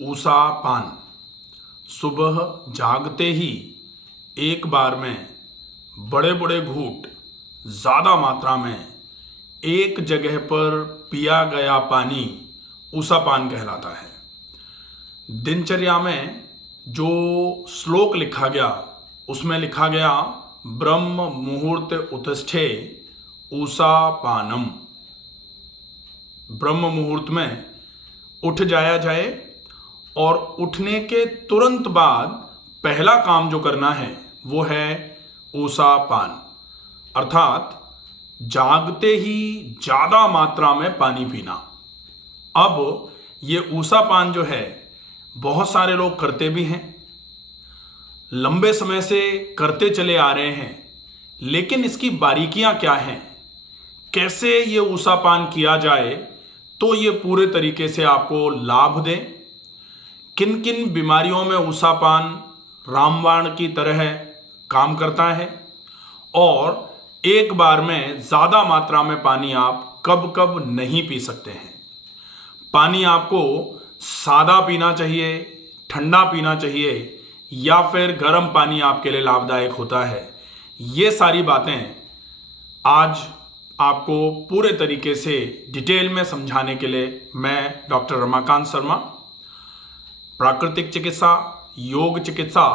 ऊषा पान। सुबह जागते ही एक बार में बड़े बड़े घूंट ज़्यादा मात्रा में एक जगह पर पिया गया पानी ऊषा पान कहलाता है। दिनचर्या में जो श्लोक लिखा गया उसमें लिखा गया ब्रह्म मुहूर्त उत्तिष्ठे ऊषा पानम। ब्रह्म मुहूर्त में उठ जाया जाए और उठने के तुरंत बाद पहला काम जो करना है वो है ऊषा पान, अर्थात जागते ही ज़्यादा मात्रा में पानी पीना। अब ये ऊषा पान जो है बहुत सारे लोग करते भी हैं, लंबे समय से करते चले आ रहे हैं, लेकिन इसकी बारीकियां क्या हैं, कैसे ये ऊषा पान किया जाए तो ये पूरे तरीके से आपको लाभ दे, किन किन बीमारियों में ऊषा पान रामबाण की तरह काम करता है और एक बार में ज़्यादा मात्रा में पानी आप कब कब नहीं पी सकते हैं। पानी आपको सादा पीना चाहिए, ठंडा पीना चाहिए या फिर गर्म पानी आपके लिए लाभदायक होता है। ये सारी बातें आज आपको पूरे तरीके से डिटेल में समझाने के लिए मैं डॉक्टर रमाकांत शर्मा, प्राकृतिक चिकित्सा, योग चिकित्सा,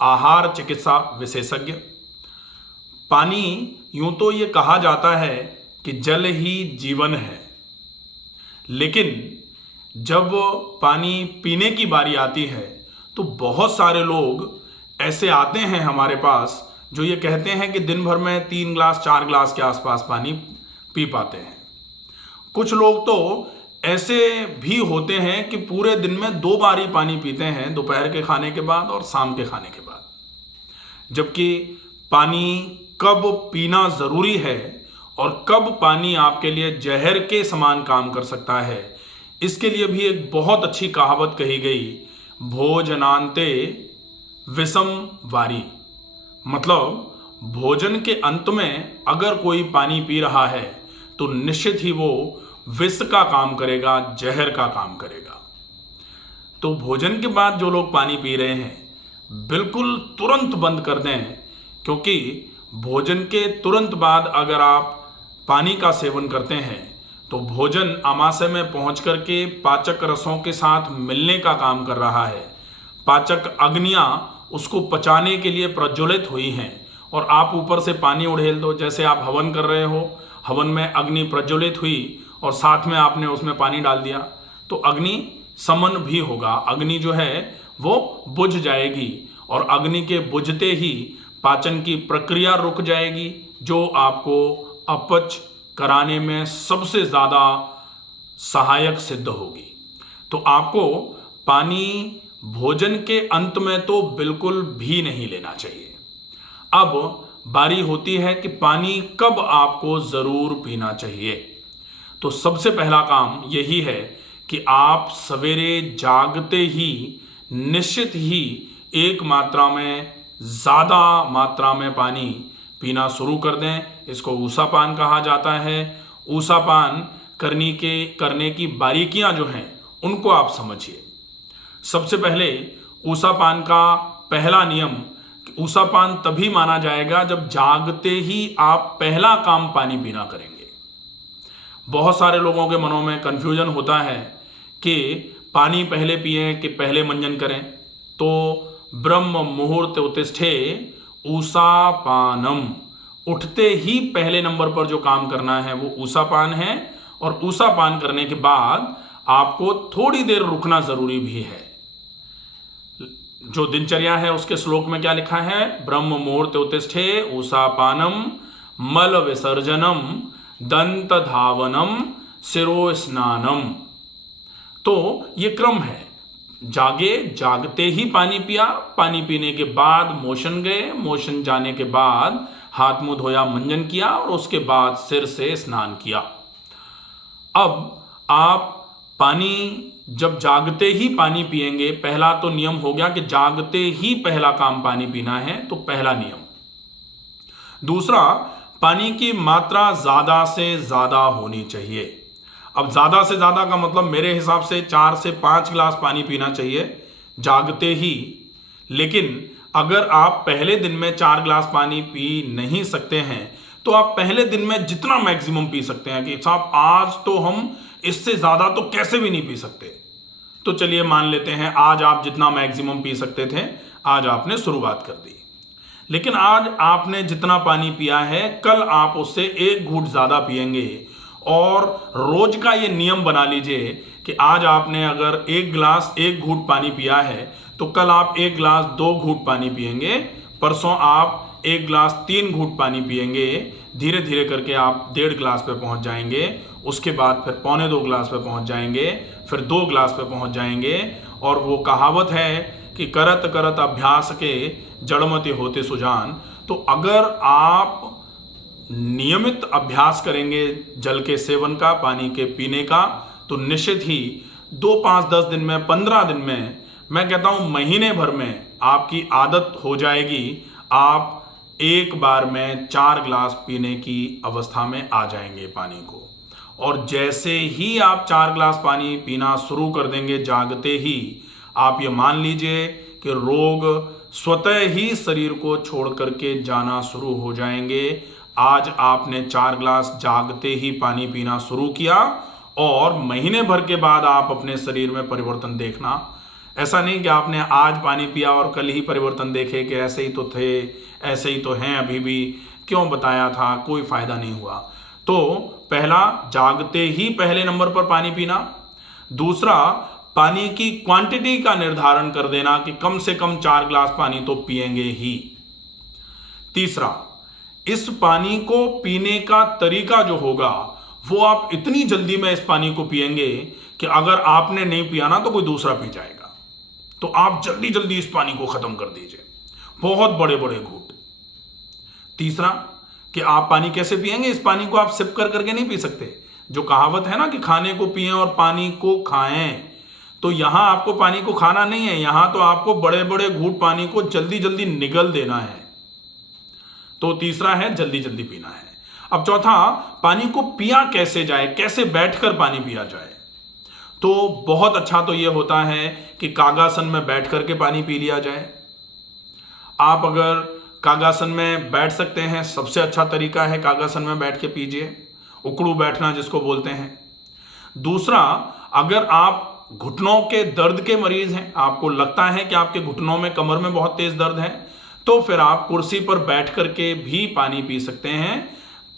आहार चिकित्सा विशेषज्ञ। पानी यूं तो ये कहा जाता है कि जल ही जीवन है, लेकिन जब पानी पीने की बारी आती है तो बहुत सारे लोग ऐसे आते हैं हमारे पास जो ये कहते हैं कि दिन भर में 3 गिलास 4 गिलास के आसपास पानी पी पाते हैं। कुछ लोग तो ऐसे भी होते हैं कि पूरे दिन में 2 बार ही पानी पीते हैं, दोपहर के खाने के बाद और शाम के खाने के बाद। जबकि पानी कब पीना ज़रूरी है और कब पानी आपके लिए जहर के समान काम कर सकता है, इसके लिए भी एक बहुत अच्छी कहावत कही गई, भोजनांते विषम वारी। मतलब भोजन के अंत में अगर कोई पानी पी रहा है तो निश्चित ही वो विष का काम करेगा, जहर का काम करेगा। तो भोजन के बाद जो लोग पानी पी रहे हैं बिल्कुल तुरंत बंद कर दें, क्योंकि भोजन के तुरंत बाद अगर आप पानी का सेवन करते हैं तो भोजन आमाशय में पहुंच करके पाचक रसों के साथ मिलने का काम कर रहा है। पाचक अग्नियां उसको पचाने के लिए प्रज्वलित हुई हैं और आप ऊपर से पानी उड़ेल दो। जैसे आप हवन कर रहे हो, हवन में अग्नि प्रज्वलित हुई और साथ में आपने उसमें पानी डाल दिया तो अग्नि समन भी होगा, अग्नि जो है वो बुझ जाएगी और अग्नि के बुझते ही पाचन की प्रक्रिया रुक जाएगी, जो आपको अपच कराने में सबसे ज़्यादा सहायक सिद्ध होगी। तो आपको पानी भोजन के अंत में तो बिल्कुल भी नहीं लेना चाहिए। अब बारी होती है कि पानी कब आपको ज़रूर पीना चाहिए। तो सबसे पहला काम यही है कि आप सवेरे जागते ही निश्चित ही एक मात्रा में ज़्यादा मात्रा में पानी पीना शुरू कर दें। इसको ऊषा पान कहा जाता है। ऊषा पान करने की बारीकियां जो हैं उनको आप समझिए। सबसे पहले ऊषा पान का पहला नियम, ऊषा पान तभी माना जाएगा जब जागते ही आप पहला काम पानी पीना करेंगे। बहुत सारे लोगों के मनों में कन्फ्यूजन होता है कि पानी पहले पिएं कि पहले मंजन करें। तो ब्रह्म मुहूर्त उत्तिष्ठे ऊषा पानम, उठते ही पहले नंबर पर जो काम करना है वो ऊषा पान है और ऊषा पान करने के बाद आपको थोड़ी देर रुकना जरूरी भी है। जो दिनचर्या है उसके श्लोक में क्या लिखा है, ब्रह्म मुहूर्त उत्तिष्ठे ऊषा पानम मल विसर्जनम दंत धावनम शिरो स्नानम। तो ये क्रम है, जागते ही पानी पिया, पानी पीने के बाद मोशन गए, मोशन जाने के बाद हाथ मुंह धोया, मंजन किया और उसके बाद सिर से स्नान किया। अब आप पानी जब जागते ही पानी पिएंगे, पहला तो नियम हो गया कि जागते ही पहला काम पानी पीना है, तो पहला नियम। दूसरा, पानी की मात्रा ज़्यादा से ज़्यादा होनी चाहिए। अब ज़्यादा से ज़्यादा का मतलब मेरे हिसाब से 4 से 5 गिलास पानी पीना चाहिए जागते ही। लेकिन अगर आप पहले दिन में 4 गिलास पानी पी नहीं सकते हैं तो आप पहले दिन में जितना मैक्सिमम पी सकते हैं कि साहब आज तो हम इससे ज़्यादा तो कैसे भी नहीं पी सकते, तो चलिए मान लेते हैं आज आप जितना मैक्सिमम पी सकते थे आज आपने शुरुआत कर दी। लेकिन आज आपने जितना पानी पिया है कल आप उससे 1 घूंट ज़्यादा पिएंगे। और रोज का ये नियम बना लीजिए कि आज आपने अगर 1 गिलास 1 घूंट पानी पिया है तो कल आप 1 गिलास 2 घूंट पानी पिएंगे, परसों आप 1 गिलास 3 घूंट पानी पिएंगे, धीरे धीरे करके आप 1.5 गिलास पे पहुंच जाएंगे, उसके बाद फिर 1.25 गिलास पे पहुंच जाएंगे, फिर 2 गिलास पे पहुंच जाएंगे। और वो कहावत है कि करत करत अभ्यास के जड़मति होते सुजान। तो अगर आप नियमित अभ्यास करेंगे जल के सेवन का, पानी के पीने का, तो निश्चित ही 2, 5, 10 दिन में, 15 दिन में, मैं कहता हूं महीने भर में आपकी आदत हो जाएगी। आप एक बार में 4 गिलास पीने की अवस्था में आ जाएंगे पानी को। और जैसे ही आप 4 गिलास पानी पीना शुरू कर देंगे जागते ही, आप ये मान लीजिए कि रोग स्वतः ही शरीर को छोड़ करके जाना शुरू हो जाएंगे। आज आपने 4 गिलास जागते ही पानी पीना शुरू किया और महीने भर के बाद आप अपने शरीर में परिवर्तन देखना। ऐसा नहीं कि आपने आज पानी पिया और कल ही परिवर्तन देखे कि ऐसे ही तो थे, ऐसे ही तो हैं अभी भी, क्यों बताया था, कोई फायदा नहीं हुआ। तो पहला, जागते ही पहले नंबर पर पानी पीना। दूसरा, पानी की क्वांटिटी का निर्धारण कर देना कि कम से कम 4 गिलास पानी तो पिएंगे ही। तीसरा, इस पानी को पीने का तरीका जो होगा वो आप इतनी जल्दी में इस पानी को पिएंगे कि अगर आपने नहीं पिया ना तो कोई दूसरा पी जाएगा। तो आप जल्दी जल्दी इस पानी को खत्म कर दीजिए, बहुत बड़े बड़े घूंट। तीसरा कि आप पानी कैसे पिएंगे, इस पानी को आप सिप कर करके नहीं पी सकते। जो कहावत है ना कि खाने को पिएं और पानी को खाएं, तो यहां आपको पानी को खाना नहीं है, यहां तो आपको बड़े बड़े घूंट पानी को जल्दी जल्दी निगल देना है। तो तीसरा है जल्दी जल्दी पीना है। अब चौथा, पानी को पिया कैसे जाए, कैसे बैठकर पानी पिया जाए। तो बहुत अच्छा तो यह होता है कि कागासन में बैठ करके पानी पी लिया जाए। आप अगर कागासन में बैठ सकते हैं, सबसे अच्छा तरीका है कागासन में बैठ के पीजिए, उकड़ू बैठना जिसको बोलते हैं। दूसरा, अगर आप घुटनों के दर्द के मरीज हैं, आपको लगता है कि आपके घुटनों में, कमर में बहुत तेज दर्द है, तो फिर आप कुर्सी पर बैठ करके भी पानी पी सकते हैं।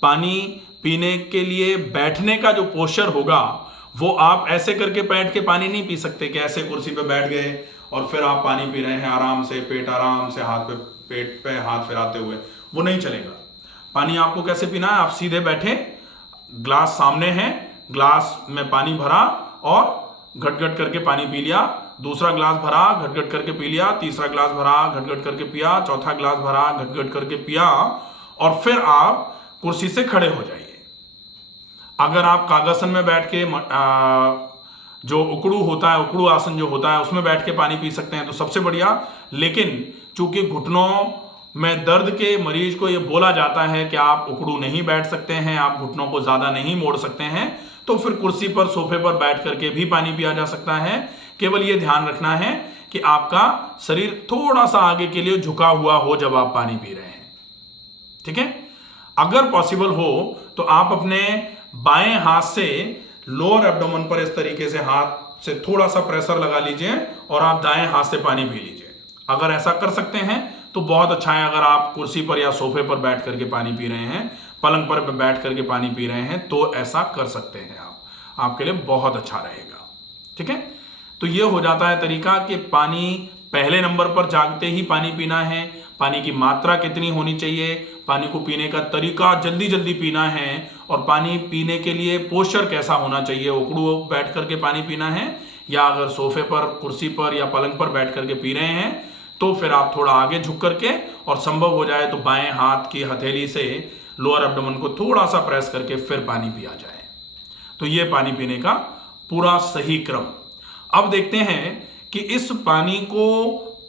पानी पीने के लिए बैठने का जो पोस्चर होगा वो आप ऐसे करके बैठ के पानी नहीं पी सकते कि ऐसे कुर्सी पे बैठ गए और फिर आप पानी पी रहे हैं आराम से, पेट आराम से, हाथ पे, पेट पे हाथ फिराते हुए, वो नहीं चलेगा। पानी आपको कैसे पीना है, आप सीधे बैठे, ग्लास सामने है, ग्लास में पानी भरा और घट घट करके पानी पी लिया, दूसरा ग्लास भरा, घट घट करके पी लिया, तीसरा ग्लास भरा, घट घट करके पिया, चौथा ग्लास भरा, घट घट करके पिया, और फिर आप कुर्सी से खड़े हो जाइए। अगर आप कागासन में बैठ के जो उकड़ू होता है, उकड़ू आसन जो होता है, उसमें बैठ के पानी पी सकते हैं तो सबसे बढ़िया। लेकिन चूंकि घुटनों में दर्द के मरीज को यह बोला जाता है कि आप उकड़ू नहीं बैठ सकते हैं, आप घुटनों को ज्यादा नहीं मोड़ सकते हैं, तो फिर कुर्सी पर, सोफे पर बैठ करके भी पानी पिया जा सकता है। केवल यह ध्यान रखना है कि आपका शरीर थोड़ा सा आगे के लिए झुका हुआ हो जब आप पानी पी रहे हैं, ठीक है। अगर पॉसिबल हो तो आप अपने बाएं हाथ से लोअर एब्डोमेन पर इस तरीके से हाथ से थोड़ा सा प्रेशर लगा लीजिए और आप दाएं हाथ से पानी पी लीजिए। अगर ऐसा कर सकते हैं तो बहुत अच्छा है। अगर आप कुर्सी पर या सोफे पर बैठ करके पानी पी रहे हैं, पलंग पर बैठ करके पानी पी रहे हैं, तो ऐसा कर सकते हैं आप, आपके लिए बहुत अच्छा रहेगा, ठीक है। तो ये हो जाता है तरीका कि पानी पहले नंबर पर जागते ही पानी पीना है, पानी की मात्रा कितनी होनी चाहिए, पानी को पीने का तरीका जल्दी जल्दी पीना है, और पानी पीने के लिए पोस्चर कैसा होना चाहिए, उकड़ू बैठ करके पानी पीना है या अगर सोफे पर, कुर्सी पर या पलंग पर बैठ करके पी रहे हैं तो फिर आप थोड़ा आगे झुक करके और संभव हो जाए तो बाएं हाथ की हथेली से लोअर एब्डोमेन को थोड़ा सा प्रेस करके फिर पानी पिया जाए। तो ये पानी पीने का पूरा सही क्रम। अब देखते हैं कि इस पानी को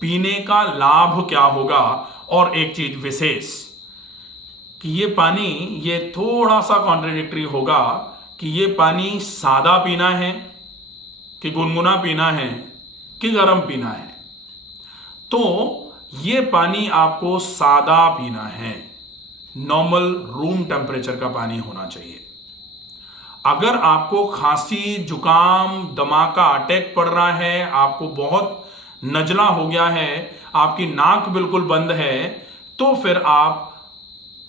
पीने का लाभ क्या होगा। और एक चीज विशेष कि ये पानी, ये थोड़ा सा कॉन्ट्राडिक्टरी होगा कि ये पानी सादा पीना है कि गुनगुना पीना है कि गर्म पीना है। तो ये पानी आपको सादा पीना है, नॉर्मल रूम टेम्परेचर का पानी होना चाहिए। अगर आपको खांसी, जुकाम, दमा का अटैक पड़ रहा है, आपको बहुत नजला हो गया है, आपकी नाक बिल्कुल बंद है, तो फिर आप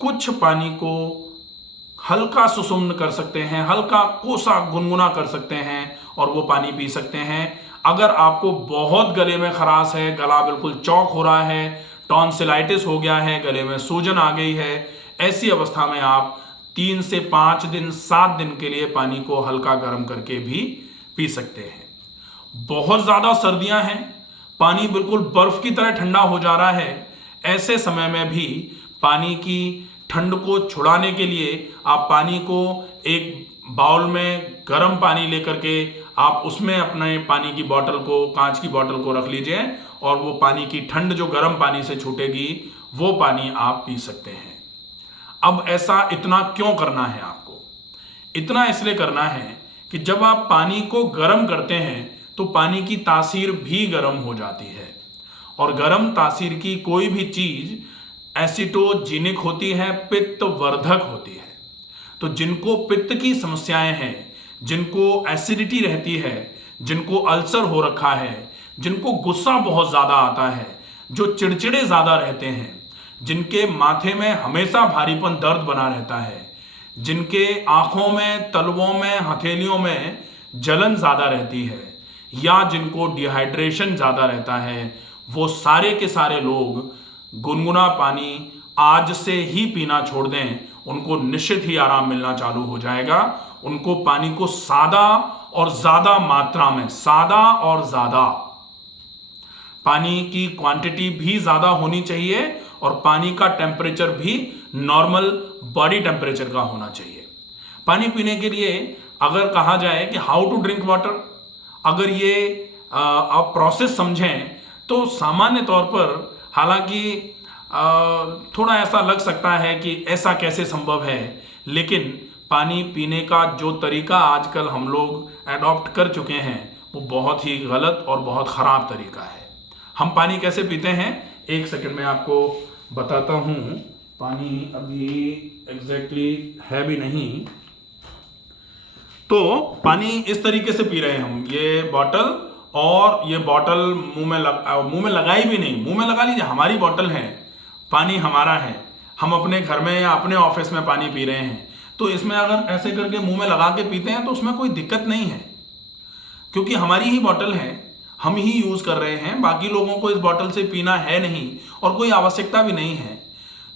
कुछ पानी को हल्का सुसुम्न कर सकते हैं, हल्का कोसा गुनगुना कर सकते हैं और वो पानी पी सकते हैं। अगर आपको बहुत गले में खराश है, गला बिल्कुल चौक हो रहा है, टॉन्सिलाइटिस हो गया है, गले में सूजन आ गई है, ऐसी अवस्था में आप 3 से 5 दिन, 7 दिन के लिए पानी को हल्का गर्म करके भी पी सकते हैं। बहुत ज़्यादा सर्दियां हैं, पानी बिल्कुल बर्फ की तरह ठंडा हो जा रहा है, ऐसे समय में भी पानी की ठंड को छुड़ाने के लिए आप पानी को एक बाउल में गर्म पानी लेकर के आप उसमें अपने पानी की बोतल को, कांच की बोतल को रख लीजिए और वो पानी की ठंड जो गर्म पानी से छूटेगी वो पानी आप पी सकते हैं। अब ऐसा इतना क्यों करना है आपको? इतना इसलिए करना है कि जब आप पानी को गर्म करते हैं तो पानी की तासीर भी गर्म हो जाती है और गर्म तासीर की कोई भी चीज एसिटोजेनिक होती है, पित्त वर्धक होती है। तो जिनको पित्त की समस्याएं हैं, जिनको एसिडिटी रहती है, जिनको अल्सर हो रखा है, जिनको गुस्सा बहुत ज़्यादा आता है, जो चिड़चिड़े ज़्यादा रहते हैं, जिनके माथे में हमेशा भारीपन दर्द बना रहता है, जिनके आँखों में, तलवों में, हथेलियों में जलन ज़्यादा रहती है या जिनको डिहाइड्रेशन ज़्यादा रहता है, वो सारे के सारे लोग गुनगुना पानी आज से ही पीना छोड़ दें, उनको निश्चित ही आराम मिलना चालू हो जाएगा। उनको पानी को सादा और ज़्यादा मात्रा में, सादा और ज़्यादा पानी की क्वांटिटी भी ज़्यादा होनी चाहिए और पानी का टेम्परेचर भी नॉर्मल बॉडी टेम्परेचर का होना चाहिए। पानी पीने के लिए अगर कहा जाए कि हाउ टू ड्रिंक वाटर, अगर ये आप प्रोसेस समझें तो सामान्य तौर पर, हालांकि थोड़ा ऐसा लग सकता है कि ऐसा कैसे संभव है, लेकिन पानी पीने का जो तरीका आजकल हम लोग एडॉप्ट कर चुके हैं वो बहुत ही गलत और बहुत ख़राब तरीका है। हम पानी कैसे पीते हैं, एक सेकंड में आपको बताता हूँ। पानी अभी एग्जैक्टली है भी नहीं, तो पानी इस तरीके से पी रहे हैं हम। ये बॉटल, और ये बॉटल मुंह में लगाई भी नहीं, मुंह में लगा लीजिए, हमारी बॉटल है, पानी हमारा है, हम अपने घर में या अपने ऑफिस में पानी पी रहे हैं, तो इसमें अगर ऐसे करके मुंह में लगा के पीते हैं तो उसमें कोई दिक्कत नहीं है, क्योंकि हमारी ही बॉटल है, हम ही यूज़ कर रहे हैं, बाकी लोगों को इस बॉटल से पीना है नहीं और कोई आवश्यकता भी नहीं है।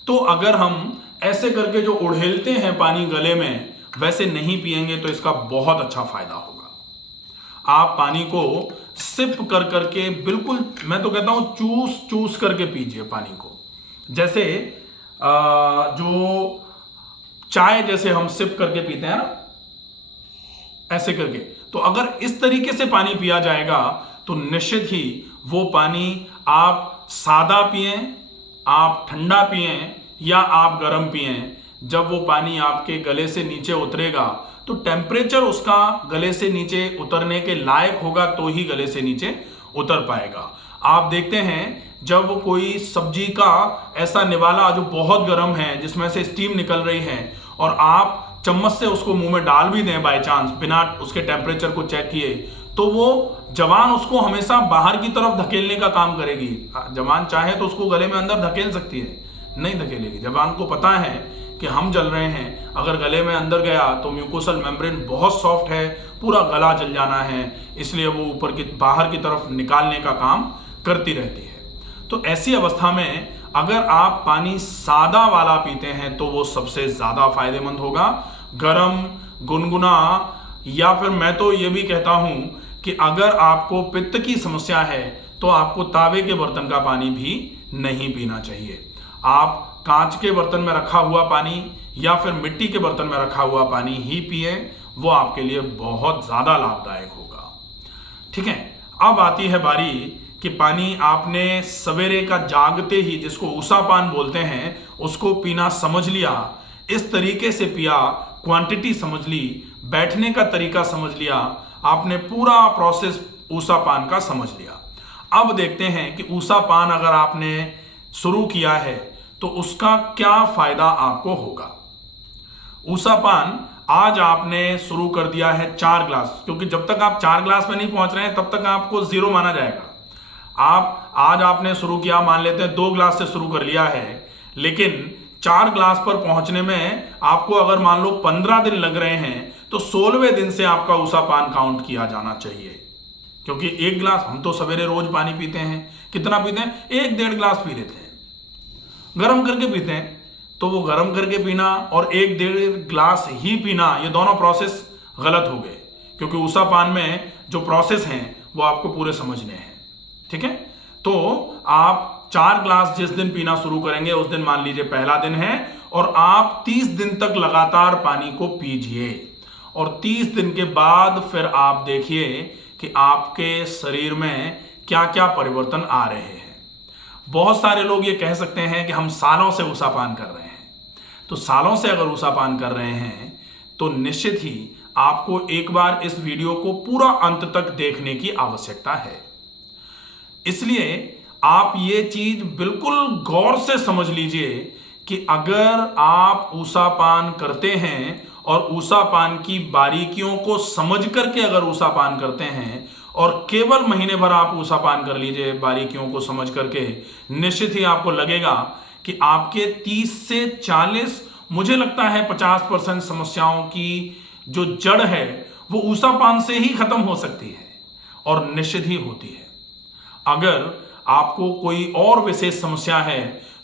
तो अगर हम ऐसे करके जो उड़ेलते हैं पानी गले में, वैसे नहीं पिएंगे तो इसका बहुत अच्छा फायदा होगा। आप पानी को सिप कर करके, बिल्कुल मैं तो कहता हूं चूस चूस करके पीजिए पानी को, जैसे जो चाय जैसे हम सिप करके पीते हैं ना, ऐसे करके। तो अगर इस तरीके से पानी पिया जाएगा तो निश्चित ही वो पानी आप सादा पिएं, आप ठंडा पिएं या आप गर्म पिएं, जब वो पानी आपके गले से नीचे उतरेगा तो टेम्परेचर उसका गले से नीचे उतरने के लायक होगा तो ही गले से नीचे उतर पाएगा। आप देखते हैं जब कोई सब्जी का ऐसा निवाला जो बहुत गर्म है, जिसमें से स्टीम निकल रही है, और आप चम्मच से उसको मुंह में डाल भी दें बाय चांस, बिना उसके टेम्परेचर को चेक किए, तो वो जवान उसको हमेशा बाहर की तरफ धकेलने का काम करेगी। जवान चाहे तो उसको गले में अंदर धकेल सकती है, नहीं धकेलेगी। जवान को पता है कि हम जल रहे हैं, अगर गले में अंदर गया तो म्यूकोसल मेम्ब्रेन बहुत सॉफ्ट है, पूरा गला जल जाना है, इसलिए वो ऊपर की बाहर की तरफ निकालने का काम करती रहती है। तो ऐसी अवस्था में अगर आप पानी सादा वाला पीते हैं तो वो सबसे ज़्यादा फायदेमंद होगा। गरम, गुनगुना, या फिर मैं तो ये भी कहता हूँ कि अगर आपको पित्त की समस्या है तो आपको तावे के बर्तन का पानी भी नहीं पीना चाहिए। आप कांच के बर्तन में रखा हुआ पानी या फिर मिट्टी के बर्तन में रखा हुआ पानी ही पिए, वो आपके लिए बहुत ज़्यादा लाभदायक होगा। ठीक है, अब आती है बारी कि पानी आपने सवेरे का जागते ही, जिसको ऊसापान बोलते हैं, उसको पीना समझ लिया, इस तरीके से पिया क्वांटिटी समझ ली, बैठने का तरीका समझ लिया, आपने पूरा प्रोसेस ऊषा पान का समझ लिया। अब देखते हैं कि ऊषा पान अगर आपने शुरू किया है तो उसका क्या फायदा आपको होगा। ऊषा पान आज आपने शुरू कर दिया है 4 ग्लास, क्योंकि जब तक आप 4 ग्लास में नहीं पहुंच रहे हैं तब तक आपको 0 माना जाएगा। आज आपने शुरू किया, मान लेते हैं 2 ग्लास से शुरू कर लिया है, लेकिन 4 ग्लास पर पहुंचने में आपको अगर मान लो 15 दिन लग रहे हैं तो 16वें दिन से आपका ऊषा पान काउंट किया जाना चाहिए। क्योंकि 1 ग्लास, हम तो सवेरे रोज पानी पीते हैं, कितना पीते हैं, 1-1.5 ग्लास पी लेते हैं, गर्म करके पीते हैं, तो वो गर्म करके पीना और 1-1.5 ग्लास ही पीना, ये दोनों प्रोसेस गलत हो गए। क्योंकि ऊषा पान में जो प्रोसेस हैं वो आपको पूरे समझने हैं। ठीक है, तो आप 4 ग्लास जिस दिन पीना शुरू करेंगे उस दिन मान लीजिए पहला दिन है, और आप 30 दिन तक लगातार पानी को पीजिए, और 30 दिन के बाद फिर आप देखिए कि आपके शरीर में क्या क्या परिवर्तन आ रहे हैं। बहुत सारे लोग ये कह सकते हैं कि हम सालों से ऊषा पान कर रहे हैं, तो सालों से अगर ऊषा पान कर रहे हैं तो निश्चित ही आपको एक बार इस वीडियो को पूरा अंत तक देखने की आवश्यकता है। इसलिए आप ये चीज बिल्कुल गौर से समझ लीजिए कि अगर आप ऊषा पान करते हैं और ऊषा पान की बारीकियों को समझ करके अगर ऊषा पान करते हैं और केवल महीने भर आप ऊषा पान कर लीजिए बारीकियों को समझ करके, निश्चित ही आपको लगेगा कि आपके 30 से 40, मुझे लगता है 50% समस्याओं की जो जड़ है वो ऊषा पान से ही खत्म हो सकती है, और निश्चित ही होती है। अगर आपको कोई और विशेष समस्या है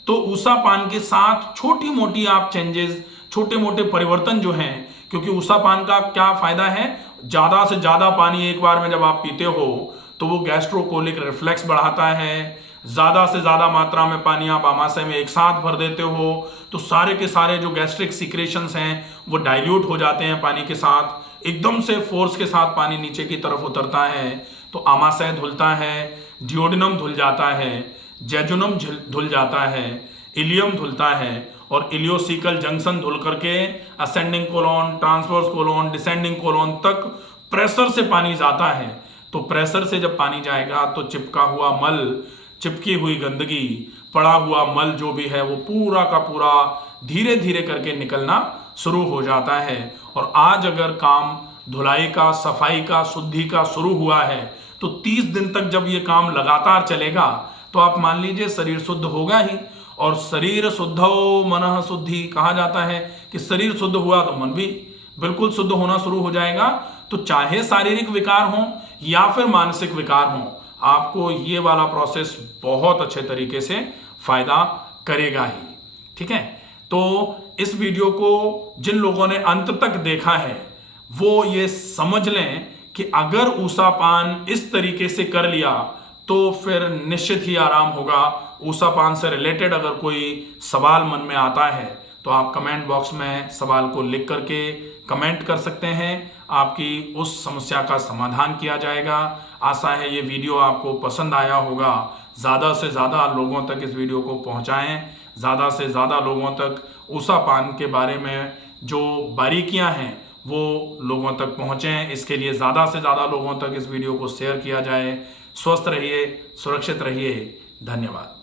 तो ऊषा पान के साथ छोटी मोटी आप चेंजेस, छोटे मोटे परिवर्तन जो हैं, क्योंकि ऊषा पान का क्या फायदा है, ज्यादा से ज्यादा पानी एक बार में जब आप पीते हो तो वो गैस्ट्रोकोलिक रिफ्लेक्स बढ़ाता है। ज्यादा से ज्यादा मात्रा में पानी आप आमाशय में एक साथ भर देते हो तो सारे के सारे जो गैस्ट्रिक सिक्रेशंस हैं वो डाइल्यूट हो जाते हैं पानी के साथ, एकदम से फोर्स के साथ पानी नीचे की तरफ उतरता है, तो आमाशय धुलता है, डियोडिनम धुल जाता है, जेजुनम धुल जाता है, इलियम धुलता है, और इलियोसिकल जंक्शन धुल करके ascending colon, transverse colon, descending colon तक प्रेशर से पानी जाता है। तो प्रेशर से जब पानी जाएगा तो चिपका हुआ मल, चिपकी हुई गंदगी, पड़ा हुआ मल जो भी है वो पूरा का पूरा धीरे धीरे करके निकलना शुरू हो जाता है। और आज अगर काम धुलाई का, सफाई का, शुद्धि का शुरू हुआ है तो 30 दिन तक जब ये काम लगातार चलेगा तो आप मान लीजिए शरीर शुद्ध होगा ही। और शरीर शुद्धो मनः शुद्धि कहा जाता है कि शरीर शुद्ध हुआ तो मन भी बिल्कुल शुद्ध होना शुरू हो जाएगा। तो चाहे शारीरिक विकार हो या फिर मानसिक विकार हो, आपको ये वाला प्रोसेस बहुत अच्छे तरीके से फायदा करेगा ही। ठीक है, तो इस वीडियो को जिन लोगों ने अंत तक देखा है वो ये समझ लें कि अगर ऊषा पान इस तरीके से कर लिया तो फिर निश्चित ही आराम होगा। ऊषा पान से रिलेटेड अगर कोई सवाल मन में आता है तो आप कमेंट बॉक्स में सवाल को लिख करके कमेंट कर सकते हैं, आपकी उस समस्या का समाधान किया जाएगा। आशा है ये वीडियो आपको पसंद आया होगा। ज़्यादा से ज़्यादा लोगों तक इस वीडियो को पहुंचाएं, ज़्यादा से ज़्यादा लोगों तक ऊषा पान के बारे में जो बारीकियां हैं वो लोगों तक पहुँचें। इसके लिए ज़्यादा से ज़्यादा लोगों तक इस वीडियो को शेयर किया जाए। स्वस्थ रहिए, सुरक्षित रहिए। धन्यवाद।